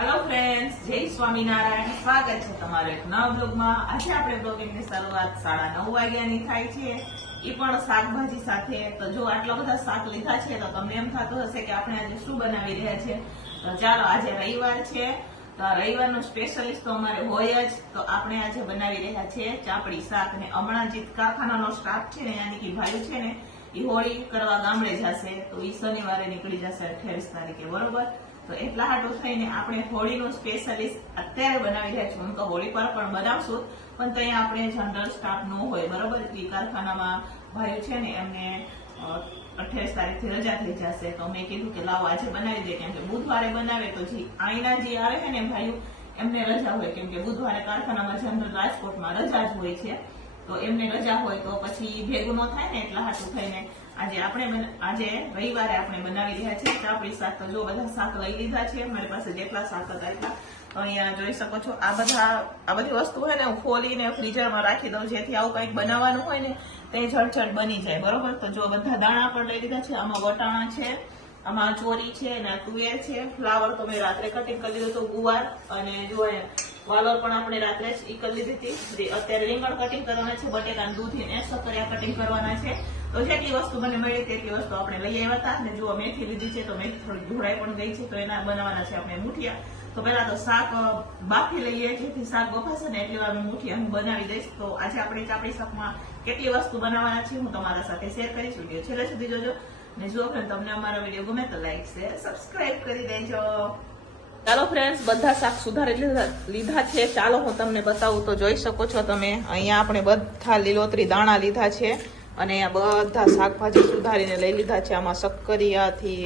Hello friends, જય સ્વામિનારાયણ. સ્વાગત છે તમારા એક નવા બ્લોગમાં. આજે આપણે બ્લોગિંગની શરૂઆત 9:30 વાગ્યાની થાય છે, એ પણ શાકભાજી સાથે. તો જો આટલા બધા શાક લીધા છે તો તમને એમ થતું હશે કે આપણે આજે શું બનાવી રહ્યા છે. તો ચાલો, આજે રવિવાર છે તો રવિવારનું સ્પેશિયલિસ્ટ તો અમારે હોય જ. તો આપણે આજે બનાવી રહ્યા છીએ ચાપડી શાક. ને હમણાં જે કારખાનાનો સ્ટાફ છે ને, યાની કે ભાઈ છે ને, એ હોળી કરવા ગામડે જશે. તો એ શનિવારે નીકળી જશે 28 તારીખે, બરોબર. તો એટલા હાટું થઈને આપણે હોળીનું સ્પેશિયલિસ્ટ અત્યારે બનાવી રહ્યા છીએ. હું તો હોળી પર પણ બનાવશું, પણ ત્યાં આપણે જનરલ સ્ટાફ ન હોય, બરોબર. એ કારખાનામાં ભાઈઓ છે ને, એમને 28 તારીખથી રજા થઈ જશે. તો મેં કીધું કે લાવો આજે બનાવી દે, કેમ કે બુધવારે બનાવે તો જે અહીંના જે આવે છે ને ભાઈઓ, એમને રજા હોય, કેમ કે બુધવારે કારખાનામાં જનરલ રાજકોટમાં રજા જ હોય છે. તો એમને રજા હોય તો પછી ભેગું ન થાય ને, એટલા હાટું થઈને આજે રવિવારે આપણે બનાવી રહ્યા છીએ ચાપડી શાક. તો જો બધા શાક લઈ લીધા છે મારી પાસે, જેટલા શાક હતા એટલા. તો અહીંયા જોઈ શકો છો, આ બધી વસ્તુ હોય ને હું ખોલીને ફ્રીઝરમાં રાખી દઉં, જેથી આવું કંઈક બનાવવાનું હોય ને તે ઝટઝટ બની જાય, બરોબર. તો જો બધા દાણા પણ લઈ લીધા છે. આમાં વટાણા છે, આમાં ચોરી છે, ને તુવેર છે. ફ્લાવર તો મેં રાત્રે કટિંગ કરી લીધું હતું, ગુવાર. અને જો વાલોર પણ આપણે રાત્રે જ ઈ કરી લીધી હતી. અત્યારે રીંગણ કટિંગ કરવાના છે, બટેકાનું દૂધી ને સક્કરિયા કટિંગ કરવાના છે. તો જેટલી વસ્તુ મને મળી તેટલી વસ્તુ આપણે લઈ આવ્યા હતા. અને જુઓ, મેથી લીધી છે, તો મેથી થોડી ધોળાઈ પણ ગઈ છે. તો એના બનાવવાના છે આપણે મુઠિયા. તો પહેલા તો શાક બાફી લઈએ, જેથી શાક બફાશે ને એટલી વાર મુઠિયા હું બનાવી દઈશ. તો આજે આપણે ચાપડી શાકમાં કેટલી વસ્તુ બનાવવાના છે હું તમારા સાથે શેર કરીશ. વિડીયો છેલ્લે સુધી જોજો. ને જો ફ્રેન્ડ, તમને અમારો વિડીયો ગમે તો લાઈક, શેર, સબસ્ક્રાઇબ કરી દેજો. ચાલો ફ્રેન્ડ્સ, બધા શાક સુધારી લીધા છે. ચાલો હું તમને બતાવું. તો જોઈ શકો છો તમે, અહીંયા આપણે બધા લીલોતરી દાણા લીધા છે. અને અહીંયા બધા શાકભાજી સુધારીને લઈ લીધા છે. આમાં સક્કરિયાથી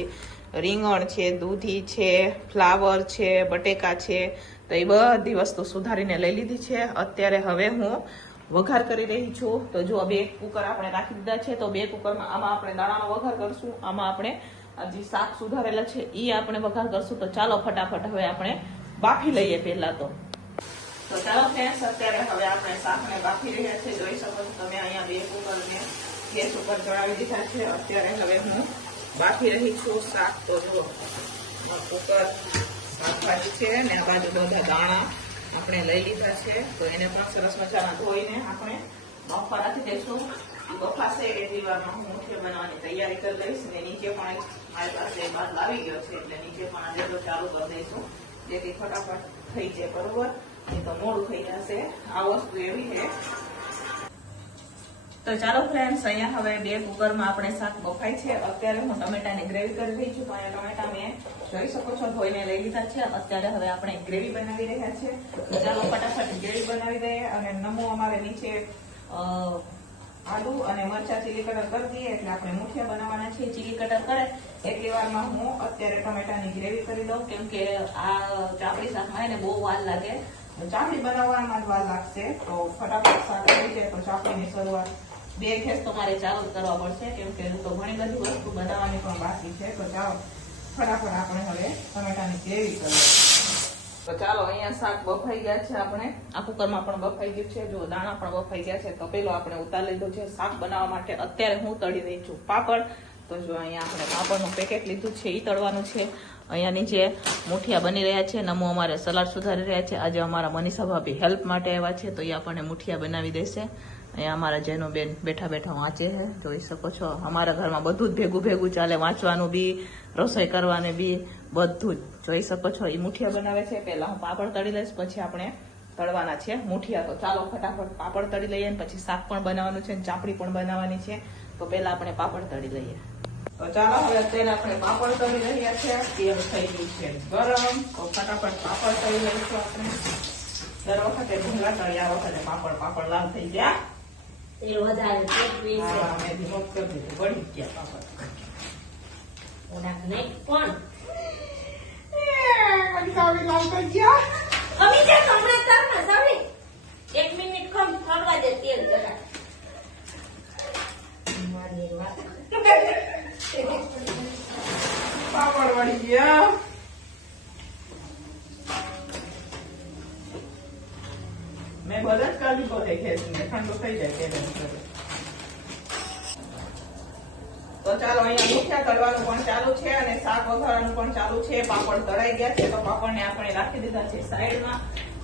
રીંગણ છે, દૂધી છે, ફ્લાવર છે, બટેકા છે. તો એ બધી વસ્તુ સુધારીને લઈ લીધી છે. અત્યારે હવે હું વઘાર કરી રહી છું. તો જો 2 કુકર આપણે રાખી દીધા છે. તો 2 કુકરમાં આમાં આપણે દાણાનો વઘાર કરશું, આમાં આપણે જે શાક સુધારેલા છે એ આપણે વઘાર કરશું. તો ચાલો ફટાફટ હવે આપણે બાફી લઈએ પહેલા તો ચાલો ફ્રેન્ડ્સ, અત્યારે હવે આપણે શાકને બાફી રહ્યા છે. જોઈ શકો છો તમે, અહીંયા 2 કુકરને ગેસ ઉપર ચડાવી દીધા છે. અત્યારે હવે હું બાફી રહી છું શાક. તો જો કુકર, શાકભાજી છે ને આ બાજુ બધા દાણા આપણે લઈ લીધા છે. તો એને પણ સરસ મજાના ધોઈને આપણે બાફવા રાખી દઈશું. બફાશે એટલી વારમાં હું મુઠિયા બનાવવાની તૈયારી કરી લઈશ. ને નીચે પણ મારી પાસે બાદ લાવી ગયો છે, એટલે નીચે પણ આજે તો ચાલુ કરી દઈશું, જેથી ફટાફટ થઈ જાય, બરોબર. નહીં તો મોડું થઈ જશે. આ વસ્તુ એવી છે. તો ચાલો ફ્રેન્ડ્સ, અહીંયા હવે 2 કુકરમાં આપણે શાક બફાય છે. અત્યારે હું ટમેટાની ગ્રેવી કરી રહી છું. તો અહીંયા ટમેટા મેં જોઈ શકો છો ધોઈને લઈ લીધા છે. અત્યારે હવે આપણે ગ્રેવી બનાવી રહ્યા છે. તો ચાલો ફટાફટ ગ્રેવી બનાવી દઈએ. અને નમો અમારે નીચે આલુ અને મરચા ચીલી કટર કરી દઈએ, એટલે આપણે મુઠિયા બનાવવાના છે. ચીલી કટર કરે એટલી વારમાં હું અત્યારે ટમેટાની ગ્રેવી કરી દઉં, કેમ કે આ ચાપડી શાકમાં એને બહુ વાર લાગે. ચાપડી બનાવવામાં જ વાર લાગશે. તો ફટાફટ શાક થઈ જાય તો ચાપડીની શરૂઆત 2 ગેસ તો મારે ચાલુ જ કરવા પડશે, કેમ કે તો ઘણી બધી વસ્તુ બનાવવાની પણ બાકી છે. તો ચાલો ફટાફટ આપણે હવે ટમેટાની ગ્રેવી કરીએ. તો ચાલો, અહીંયા શાક બફાઈ ગયા છે. આપણે આ કુકરમાં પણ બફાઈ ગયું છે. જો દાણા પણ બફાઈ ગયા છે. તપેલો આપણે ઉતારી લીધો છે શાક બનાવવા માટે. અત્યારે હું તળી રહી છું પાપડ. તો જો અહીંયા આપણે પાપડનું પેકેટ લીધું છે, એ તળવાનું છે. અહીંયા નીચે મુઠિયા બની રહ્યા છે. નમો અમારે સલાડ સુધારી રહ્યા છે. આજે અમારા મનીષા ભાભી હેલ્પ માટે આવ્યા છે, તો એ આપણને મુઠિયા બનાવી દેશે. અહીંયા અમારા જેનો બેન બેઠા બેઠા વાંચે છે. જોઈ શકો છો, અમારા ઘરમાં બધું જ ભેગું ચાલે. વાંચવાનું બી, રસોઈ કરવાની બી, બધું જ. જોઈ શકો છો, એ મુઠિયા બનાવે છે. પહેલા હું પાપડ તળી લઈશ, પછી આપણે તળવાના છે મુઠિયા. તો ચાલો ફટાફટ પાપડ તળી લઈએ, પછી શાક પણ બનાવવાનું છે, ચાપડી પણ બનાવવાની છે. તો પહેલા આપણે પાપડ તળી લઈએ. તો ચાલો, હવે અત્યારે આપણે પાપડ તળી રહ્યા છે. તેલ થઈ ગયું છે ગરમ. તો ફટાફટ પાપડ તળી લઈશું આપણે. દર વખતે ભૂંગળા તળ્યા વખતે પાપડ લાલ થઈ ગયા. એ વધારે બળી ગયા પાપડ. નહીં પણ લાલ થઈ ગયા. અમી જે હમણાં કરના સાવલી 1 મિનિટ ખમ ફરવા દે તેલ જરા મારી વાત પાપડ વળી ગયા. મેં બધા જ કાઢી તો ઠંડુ થઈ જાય. તો ચાલો અહીંયા મુઠિયા તળવાનું પણ ચાલુ છે અને શાક વઘારવાનું પણ ચાલુ છે. પાપડ તળાઈ ગયા છે તો પાપડને આપણે રાખી દીધા છે સાઈડમાં.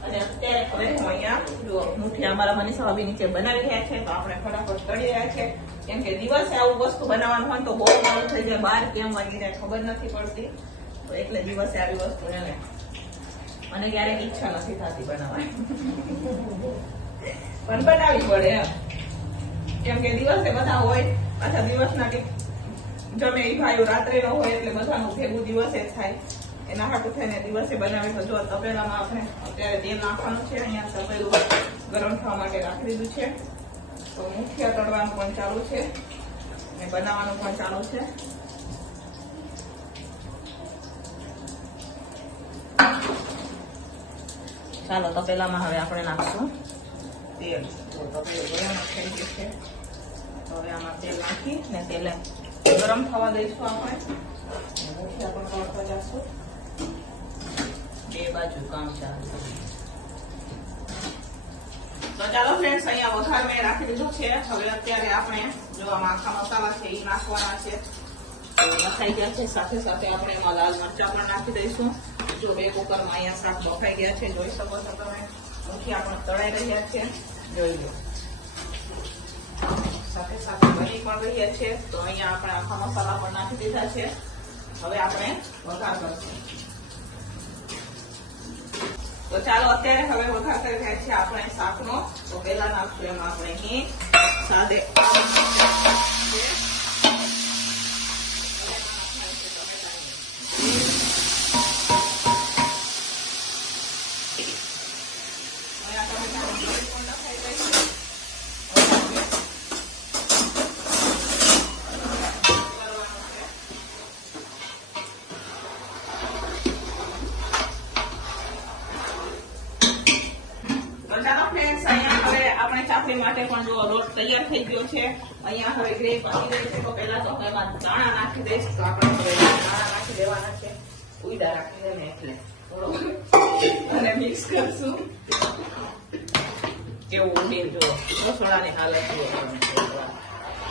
અને અત્યારે હવે હું અહીંયા જો મુઠિયા અમારા મનીષા ભાભી નીચે બનાવી રહ્યા છે તો આપણે ફટાફટ તળી રહ્યા છે. કેમ કે દિવસે આવું વસ્તુ બનાવવાનું હોય તો બહુ મોડું થઈ જાય, 12 કેમ વાગી જાય ખબર નથી પડતી. તો એટલે દિવસે આવી વસ્તુ ને મને ક્યારેક ઈચ્છા નથી થતી બનાવવાની પણ બનાવવી પડે એમ. કેમ કે દિવસે બધા હોય, પાછા દિવસના કે જમે એ ભાઈઓ રાત્રે ન હોય એટલે બધાનું ભેગું દિવસે જ થાય. એના હાટું થઈને દિવસે બનાવી તો જો તપેલામાં આપણે અત્યારે તેલ નાખવાનું છે. અહીંયા તપેલું ગરમ થવા માટે રાખી દીધું છે. તો મુઠિયા તળવાનું પણ ચાલુ છે અને બનાવવાનું પણ ચાલુ છે. ચાલો તપેલામાં હવે આપણે નાખશું તેલ. તપેલું ગરમ થઈ ગયું છે તો હવે આમાં તેલ નાખી ને તેલે ગરમ થવા દઈશું આપણે. મુઠિયા પણ તળતા જશું. બે બાજુ કામ ચાલુ. તો ચાલો ફ્રેન્ડ્સ, અહીંયા વઘાર મેં રાખી દીધો છે. હવે અત્યારે આપણે જો આમાં આખા મસાલા છે એ નાખવાના છે. તો નખાઈ ગયા છે. સાથે સાથે આપણે એમાં લાલ મરચા પણ નાખી દઈશું. જો 2 કુકરમાં અહીંયા શાક બફાઈ ગયા છે, જોઈ શકો છો તમે. મુઠિયા પણ તળાઈ રહ્યા છે, જોઈ લો. સાથે સાથે બની પણ રહ્યા છે. તો અહીંયા આપણે આખા મસાલા પણ નાખી દીધા છે. હવે આપણે વઘાર કરશું. તો ચાલો અત્યારે હવે વઘાર કરી રહ્યા છે આપણે શાકનો. તો પહેલા નાખશું એમાં આપણે હિંગ, સાદે માટે પણ જો લોટ તૈયાર થઈ ગયો છે. અહીંયા હવે ગ્રેવી બની રહી છે. તો પહેલા તો એમાં દાણા નાખી દઈશ. તો આપણે હવે દાણા નાખી દેવાના છે. ઉઈદા રાખી દે ને એટલે અને મિક્સ કરશું. કેવું ઉડીને જો રસોડાની હાલત જુઓ.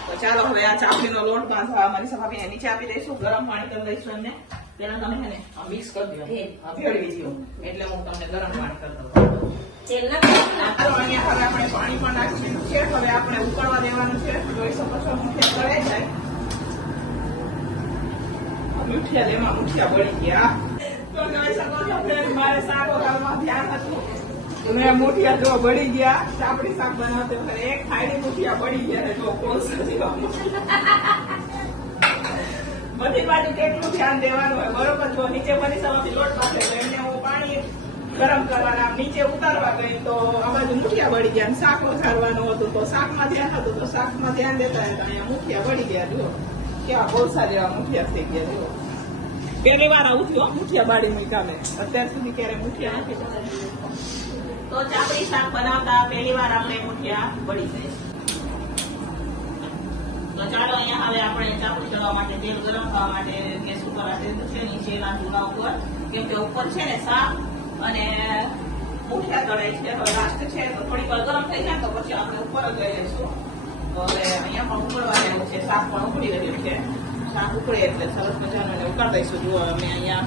તો ચાલો હવે આ ચાપડીનો લોટ બાંધવા મારી સભાભીને નીચે આપી દઈશું. ગરમ પાણી કરી દઈશું એમને. પેલા તમે છે ને મિક્સ કરી દો, ભેળવી દો એટલે હું તમને ગરમ પાણી કરી દઉં. અહીંયા હવે આપણે પાણી પણ નાખી દીધું છે. હવે આપણે ઉકળવા દેવાનું છે. જોઈ શકો છો મુઠિયા તળાઈ જાય. મુઠિયા બળી ગયા. તો જોઈ શકો છો ફ્રેન્ડ, મારે શાક વઘારવામાં ધ્યાન હતું. મેં મુઠિયા જો બળી ગયા. આપણી શાક બનાવते વખતે એક થાળી મુઠિયા બળી ગયા. જો બધી બાજુ કેટલું ધ્યાન દેવાનું હોય, બરોબર. જો નીચે બની સવાથી લોટ બાંધે તો એમને હું પાણી ગરમ કરવાના નીચે ઉતારવા ગઈ તો આ બાજુ મુઠિયા બળી ગયા. શાક વઘારવાનું હતું તો શાકમાં ધ્યાન હતું તો શાકમાં ધ્યાન દેતા હતા. અહીંયા મુઠિયા બળી ગયા. જુઓ કેવા બોલસા જેવા મુઠિયા થઈ ગયા. જુઓ પહેલી વાર આવું થયું મુઠિયા બાળી મૂક્યા મેં. અત્યાર સુધી ક્યારે મુઠિયા નથી બનાવ્યું. તો ચાપડી શાક બનાવતા પહેલી વાર આપણે મુઠિયા બળી જાય. તો ચાલો અહીંયા હવે આપણે ચાપડી કરવા માટે તેલ ગરમ થવા માટે ગેસ ઉપર રાખી દીધું છે. નીચેના ચૂલા ઉપર, કેમ કે ઉપર છે ને શાક અને મુઠિયા તળાય છે. હવે લાસ્ટ છે તો થોડીક વાર ગરમ થઈ જાય તો પછી આપણે ઉપર જ લઈ લઈશું. તો હવે અહીંયા પણ ઉકળવા દેવું છે. શાક પણ ઉકળી રહ્યું છે. શાક ઉકળે એટલે સરસ મજાનો ઉકાળી દઈશું. જુઓ અમે અહીંયા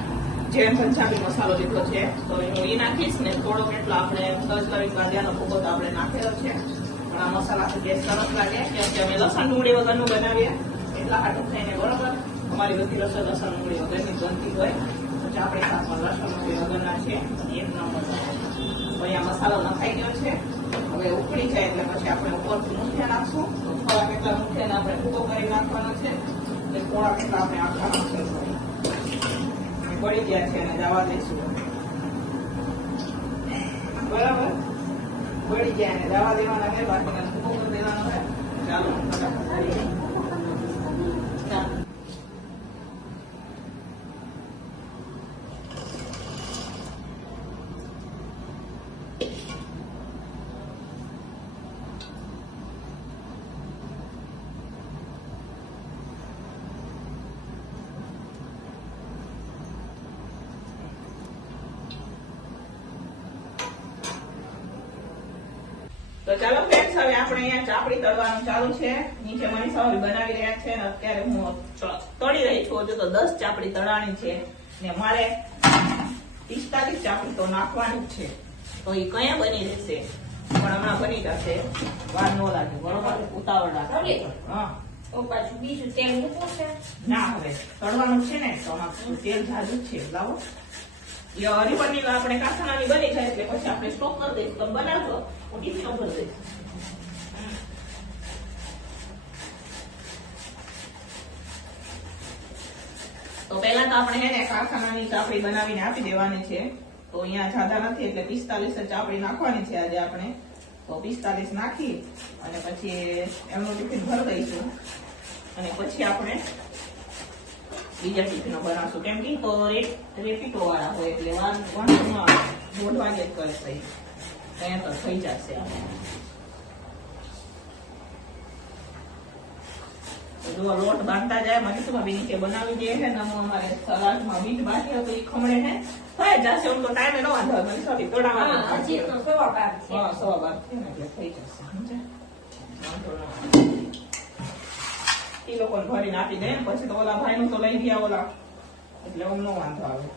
જે પંજાબી મસાલો લીધો છે તો હું એ નાખીશ ને થોડોક એટલો આપણે 10 ગરી ગાંડિયાનો ભૂકો તો આપણે નાખેલો છે. પણ આ મસાલાથી ટેસ્ટ સરસ લાગે. કેમ કે અમે લસણ ડુંગળી વગરનું બનાવીએ એટલા હાટું થઈને, બરોબર. અમારી બધી રસોઈ લસણ ડુંગળી વગરની બનતી હોય. આપણી શાકમાં લસણ ડુંગળી વગરના છે. એક નંબર. અહીંયા મસાલો નખાઈ ગયો છે. હવે ઉકળી જાય એટલે પછી આપણે ઉપરથી મુઠિયા નાખશું. તો થોડા કેટલા મુઠિયાને આપણે ભૂકો કરી નાખવાનો છે. એટલે થોડા કેટલા આપણે આખા નાખશું. બળી ગયા છે અને જવા દઈશું. બરાબર, બળી ગયા અને જવા દેવાના છે. બાકીના ભૂકો કરી દેવાનો છે. ચાલો ચાલો. તો ચાલો ફ્રેન્ડ્સ, હવે આપણે અહીંયા ચાપડી તળવાનું ચાલુ છે. નીચે મનીષા બનાવી રહ્યા છે અને અત્યારે હું તળી રહી છું. હજુ તો 10 ચાપડી તળાણી છે ને મારે 45 ચાપડી તો નાખવાની જ છે. તો એ કયા બની રહેશે, પણ હમણાં બની જશે, વાર ન લાગે. બરોબર, ઉતાવળ લાગે. હા, તો પાછું બીજું તેલ મૂકવું છે. ના હવે તળવાનું છે ને તો આમાં તેલ જાજુ જ છે. લાવો, હરીપનની આપણે કાંસાણાની બની જાય એટલે પછી આપણે સ્ટોક કરી દઈશું. તમે બનાવજો, હું ટિફિન ઉપર દઈશ. તો પહેલા તો આપણે એને કારખાનાની ચાપડી બનાવીને આપી દેવાની છે. તો અહીંયા જાદા નથી એટલે 45 ચાપડી નાખવાની છે આજે આપણે. તો 45 નાખી અને પછી એમનું ટિફિન ભરી દઈશું અને પછી આપણે બીજા ટિફિનો બનાવશું. કેમ કે તો રેપીટો વાળા હોય એટલે વાંધો દોઢ વાગે જ કરે છે. અહીંયા તો થઈ જશે. જો લોટ બાંધતા જાય મનીષમાં બી નીચે બનાવી દે છે. નમો અમારે સલાડમાં બીટ બાકી હતું એ ખમણે છે. થઈ જશે. એમ તો ટાઈમે ન વાંધો આવે. મનીષાથી તોડાવવા હજી તો 12:15 છે. હા, 12:15 છે ને એટલે થઈ જશે. સમજે? વાંધો ન આવે. એ લોકોને ભરીને આપી દે પછી તો ઓલા ભાઈ નું તો લઈ ગયા ઓલા, એટલે આમ નો વાંધો આવે.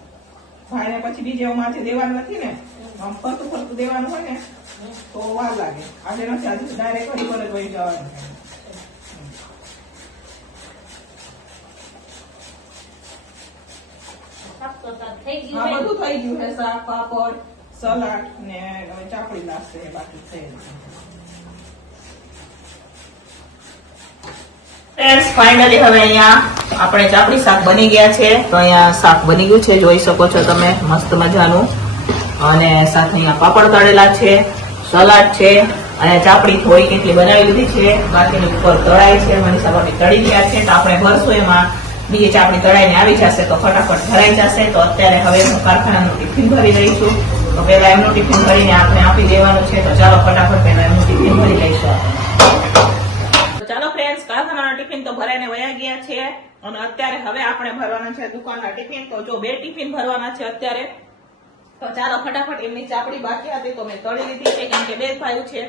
ભાઈ ને પછી બીજે માથે દેવાનું નથી ને, આમ ફરતું ફરતું દેવાનું હોય ને તો વાર લાગે. આજે નથી, આજે ડાયરેક્ટ ઘડી પર જ વહી જવાનું. થઈ ગયું હા, છે. બધું થઈ ગયું છે. શાક, પાપડ, સલાડ ને હવે ચાપડી લાગશે બાકી છે. ફ્રેન્ડ્સ, ફાઇનલી હવે અહીંયા આપણે ચાપડી શાક બની ગયા છે. તો અહીંયા શાક બની ગયું છે, જોઈ શકો છો તમે, મસ્ત મજાનું. અને સાથે અહીંયા પાપડ તળેલા છે, સલાડ છે અને ચાપડી થોડી કેટલી બનાવી લીધી છે. બાકીની ઉપર તળાઈ છે. મનીષા ભાભી તળી ગયા છે. તો આપણે ભરશું એમાં બીજી ચાપડી તળાઈને આવી જશે તો ફટાફટ ભરાઈ જશે. તો અત્યારે હવે હું કારખાનાનું ટિફિન ભરી રહી છું. તો પહેલા એમનું ટિફિન ભરીને આપણે આપી દેવાનું છે. તો ચાલો ફટાફટ પહેલા એમનું ટિફિન ભરી લઈશું. ચાલો ફ્રેન્ડ્સ, કારખાનાના ટિફિન તો ભરાઈને વયા ગયા છે અને અત્યારે હવે આપણે ભરવાના છે દુકાનના ટિફિન. તો જો 2 ટિફિન ભરવાના છે અત્યારે. તો ચાલો ફટાફટ એમની ચાપડી બાકી હતી તો મેં તળી લીધી છે. કેમ કે 2 ભાઈઓ છે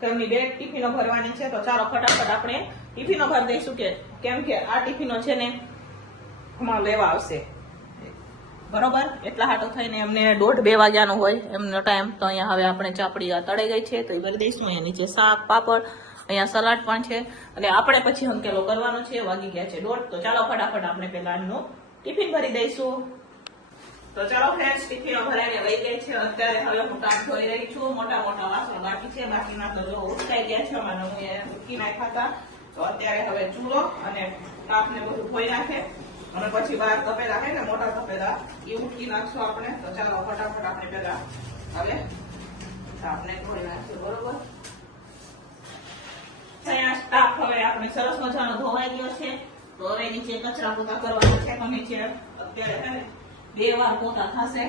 તો એમની 2 ટિફિનો ભરવાની છે. તો ચાલો ફટાફટ આપણે ટિફિનો ભરી દઈશું. કેમ કે આ ટિફિનો છે ને હમણાં લેવા આવશે. બરોબર, એટલા હાટો થઈને એમને 1:30-2 વાગ્યાનો હોય એમનો ટાઈમ. તો અહીંયા હવે આપણે ચાપડી તળાઈ ગઈ છે તો એ ભરી દઈશું. અહીંયા નીચે શાક, પાપડ, અહીંયા સલાડ પણ છે અને આપણે પછી હંકેલો કરવાનો છે. વાગી ગયા છે 1:30. તો ચાલો ફટાફટ આપણે પેલા એમનું ટિફિન ભરી દઈશું. તો ચાલો ફ્રેન્ડ્સ, ટિફિનો ભરાઈને વહી ગઈ છે. અત્યારે હવે હું ટાટ ધોઈ રહી છું. મોટા મોટા વાસણ બાકી છે, બાકીના તો જો ઉઠાઈ ગયા છે. અમારે હું ઉટકી નાખ્યા હતા. તો અત્યારે હવે ચૂલો અને ટાપને બધું ધોઈ નાખે અને પછી બહાર તપેલા છે ને મોટા તપેલા એ ઉટકી નાખશું આપણે. તો ચાલો ફટાફટ આપણે પેલા હવે ટાપને ધોઈ નાખશું. બરોબર, અહીંયા ટાપ હવે આપણે સરસ મજાનો ધોવાઈ ગયો છે. તો હવે નીચે કચરા પોતા કરવાના છે. તો નીચે અત્યારે છે ને 2 વાર પોતા થશે.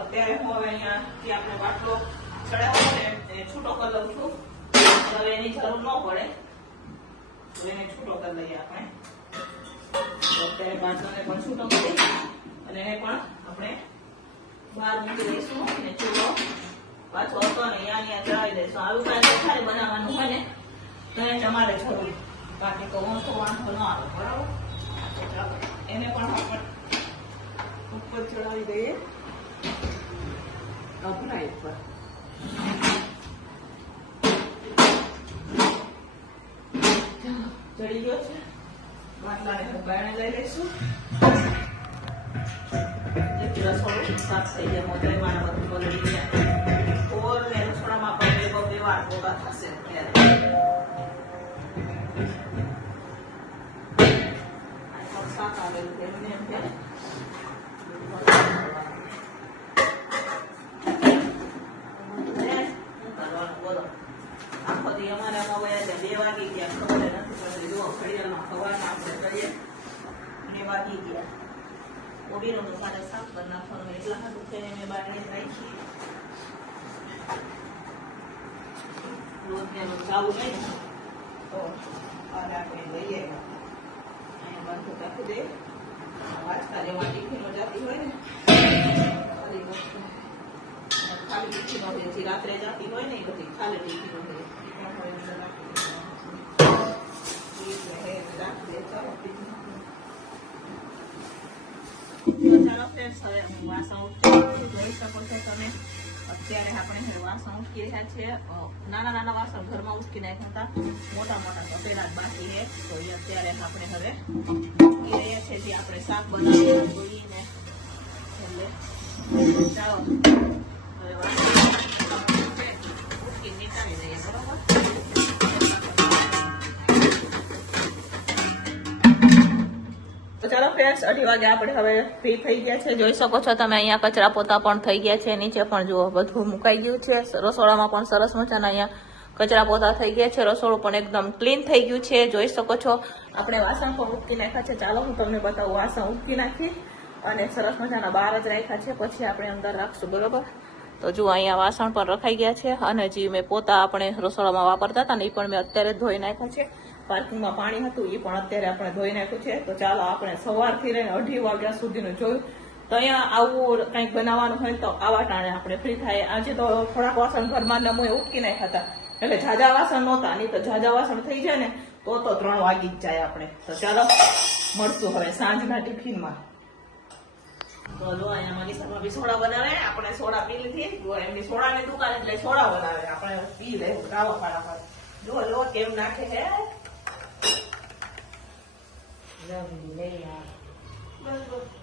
અત્યારે હું હવે અહીંયા જે આપણે બાટલો ચડાવ્યો છે એ છૂટો કરી લઉં છું. હવે એની જરૂર ન પડે તો એને છૂટો કરી લઈએ આપણે. અત્યારે બાટલાને પણ છૂટો કરી અને એને પણ આપણે બહાર મૂકી દઈશું અને ચૂલો પાછો હતો ને અહીંયા ચડાવી દઈશું. આવું કાંઈ વધારે બનાવવાનું હોય ને તો એ તમારે જરૂર, બાકી તો હું તો વાંધો ન આવે. બરાબર, ચાલો એને પણ આપણે ઉપર ચડાવી દઈએ. અભરાય ઉપર ચડી ગયો છે. બાટલાને બાયણે લઈ લઈશું. રસોડું સાફ થઈ જાય. મોતરેવાના બધું બગડી ગયા. ઓર ને રસોડામાં પણ 2 વાર પોતા થશે. અત્યારે શાક આવેલું એમને એમ કે આખો દી અમારે આમાં વયા જાય. 2 વાગી ગયા ખબર નથી પડતી. જુઓ ઘડિયાળમાં સવારમાં આપણે કરીએ 2 વાગી ગયા. કોબીનો તો મારે સાફ કરી નાખવાનું એટલા હાટું થઈને મેં બાટલી રાખી. રોજ ને રોજ ચાલુ નહીં તો આને આપણે લઈએ અહીંયા બંધ રાખી દે. વાંચતા જેમાં ટિફિનો જતી હોય ને બધી વસ્તુ ખાલી ટીફીનો છે જે રાત્રે જાતી હોય ને એ બધી ખાલી ટીફીનો છે એ પણ હવે અંદર રાખી દેવાનું. એટલે હે રાખી દે. ચાલો ચાલો ફ્રેન્ડ્સ, હવે હું વાસણ ઉટકી જોઈ શકો છો તમે. અત્યારે આપણે હવે વાસણ ઉટકી રહ્યા છે. નાના નાના વાસણ ઘરમાં ઉટકી નાખ્યા હતા, મોટા મોટા તપેલા જ બાકી છે. તો એ અત્યારે આપણે હવે ઉટકી રહ્યા છે, જે આપણે શાક બનાવીએ ધોઈને. એટલે ચાલો હવે વાસણ ઉટકી નીકાળી દઈએ. બરોબર. તો ચાલો ફ્રેન્ડ્સ, 8 વાગે આપણે હવે ફ્રી થઈ ગયા છે. જોઈ શકો છો તમે અહીંયા કચરા પોતા પણ થઈ ગયા છે. નીચે પણ જુઓ બધું મુકાઈ ગયું છે. રસોડામાં પણ સરસ મજાના અહીંયા કચરા પોતા થઈ ગયા છે. રસોડું પણ એકદમ ક્લીન થઈ ગયું છે. જોઈ શકો છો આપણે વાસણ પણ ઉટકી નાખ્યા છે. ચાલો હું તમને બતાવું. વાસણ ઉટકી નાખી અને સરસ મજાના બહાર જ રાખ્યા છે, પછી આપણે અંદર રાખશું. બરોબર. તો જુઓ અહીંયા વાસણ પણ રખાઈ ગયા છે. અને જે મેં પોતા આપણે રસોડામાં વાપરતા હતા ને એ પણ મેં અત્યારે ધોઈ નાખ્યા છે. પાર્કિંગમાં પાણી હતું એ પણ અત્યારે આપણે ધોઈ નાખ્યું છે. તો ચાલો આપણે સવારથી લઈને 2:30 વાગ્યા સુધીનું જોયું. તો અહીંયા આવું કંઈક બનાવવાનું હોય તો આવા ટાણે આપણે ફ્રી થાય. આજે તો થોડાક વાસણ ઘરમાં નમુએ ઉટકી નાખ્યા હતા, એટલે ઝાઝા વાસણ નહોતા. નહીં તો ઝાઝા વાસણ થઈ જાય ને તો 3 વાગી જ જાય આપણે. તો ચાલો મળશું હવે સાંજના ટિફિનમાં. તો જો અહીંયા મનીષામાં બી સોડા બનાવે. આપણે સોડા પી લીધી. એમની સોડાની દુકાન એટલે સોડા બનાવે. આપણે પી લે ગાવા ફાડા. જો જો કેમ નાખે છે. બસ બસ